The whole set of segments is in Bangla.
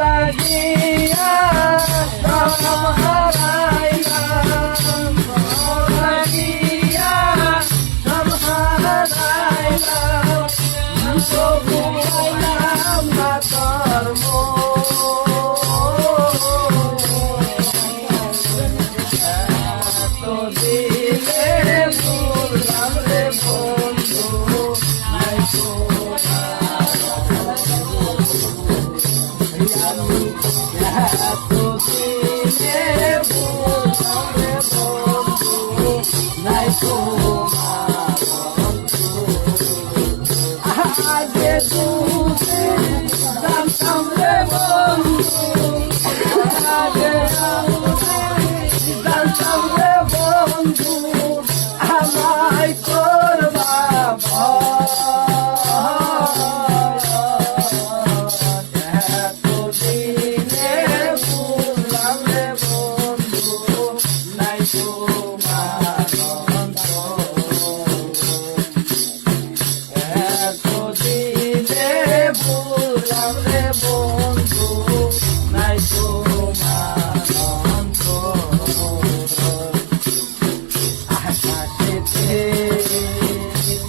লাগিয়া সব হারাইলাম, তোর লাগিয়া সব হারাইলাম, তবু পাইলাম না তোর আগে তুই জানতাম রে বন্ধু, আগে জানতাম রে বন্ধু আমায় করবা এতদিনে বুঝলাম রে বন্ধু নাই তোমার এতদিনে বুঝলাম রে বন্ধু নাই তোমার আকাশেতে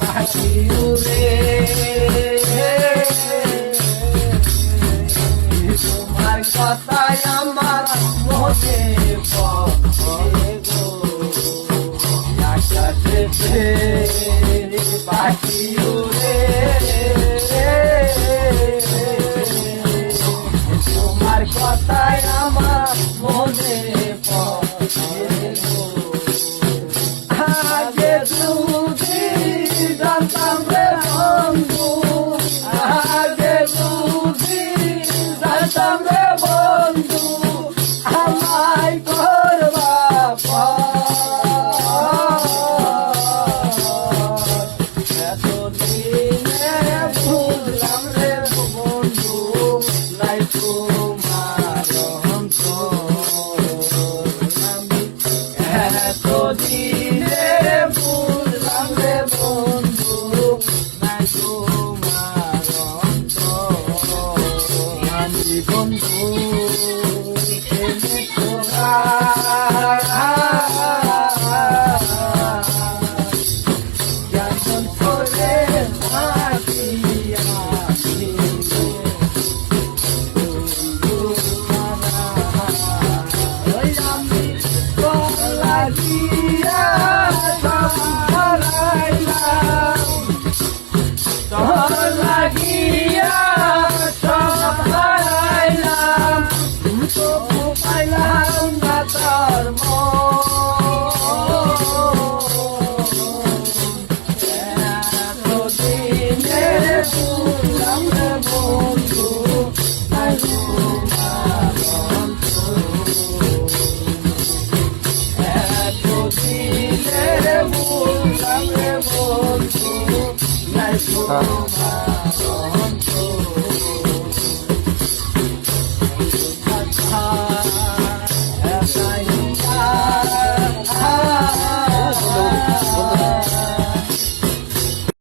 পাখি উড়ে তোমার কথায় আমার মনে পড়ে গো, আকাশেতে পাখি উড়ে তোমার কথায় আমার মনে পড়ে গো, আগে যদি জানতাম রে বন্ধু, আগে যদি জানতাম রে বন্ধু আমায় করবা এতদিনে বুঝলাম রে বন্ধু নাই তোমার এতদিনে বুঝলাম রে বন্ধু নাই তোমার আমি বন্ধু কেমন করে থাকি আমি আমি তোর লাগিয়া সব হারাইলাম, তোর লাগিয়া সব হারাইলাম, তবু পাইলাম না তোর এতদিনে বুঝলাম রে বন্ধু নাই তোমার এতদিনে বুঝলাম রে বন্ধু নাই তোমার